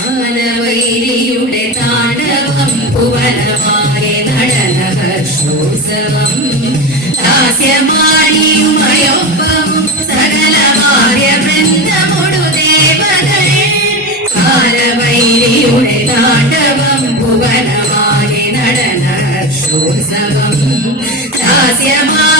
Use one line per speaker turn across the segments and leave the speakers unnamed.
ആനവൈരിയുടെ താണ്ഡവം ഭുവനമായ നടനഹർഷോത്സവം. ഹാസ്യമാടിയുമയൊപ്പവും സകലമായ വൃന്ദമൊടു ദേവകൾ ആനവൈരിയുടെ താണ്ഡവം ഭുവനമായ നടനഹർഷോത്സവം. ഹാസ്യമാടിയുമയൊപ്പവും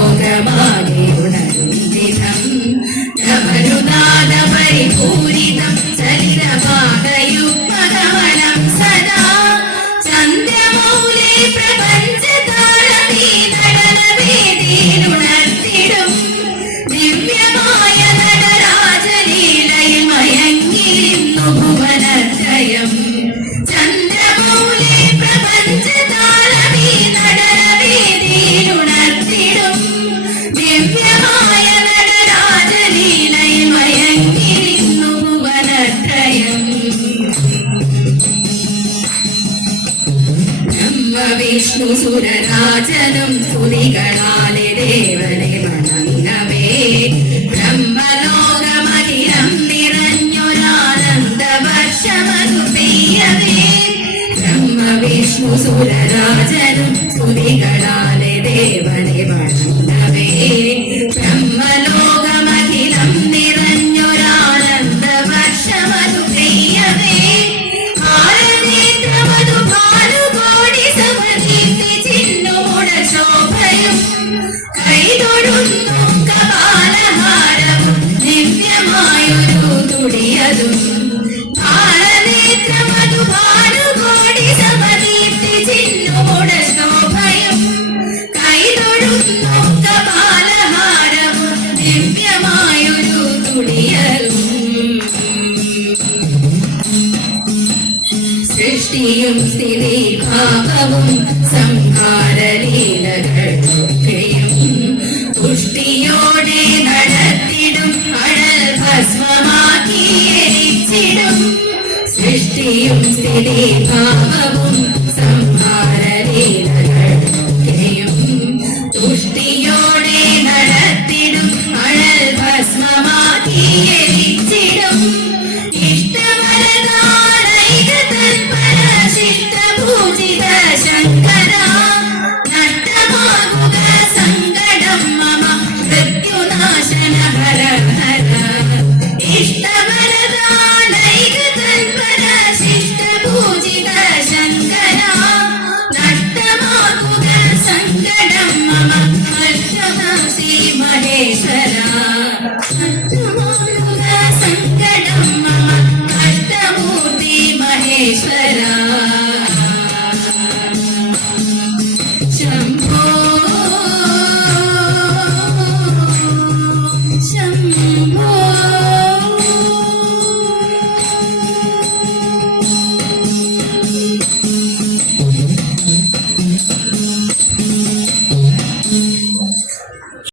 സകല ലോകമാകെയുണരും വിധം വിഷ്ണു സുരരാജനും സ്തുതികളാലെ ദേവനെ വണങ്ങവേ. ബ്രഹ്മലോകമഖിലം നിറഞ്ഞൊരാനന്ദ വർഷമതു പെയ്യവേ ബ്രഹ്മ വിഷ്ണു സുരരാജനും സ്തുതികളാലെ സൃഷ്ടിയും സ്ഥിതി ഭാവവും സംഹാരലീലകളൊക്കെയും പുഷ്ടിയോടെ നടത്തിടും അടൽ ഭസ്മമാക്കി സൃഷ്ടിയും സ്ഥിതി ഭാവവും സംഹാരലീലകളൊക്കെയും പുഷ്ടിയോടെ നടത്തിടും അഴൽ ഭസ്മമാക്കി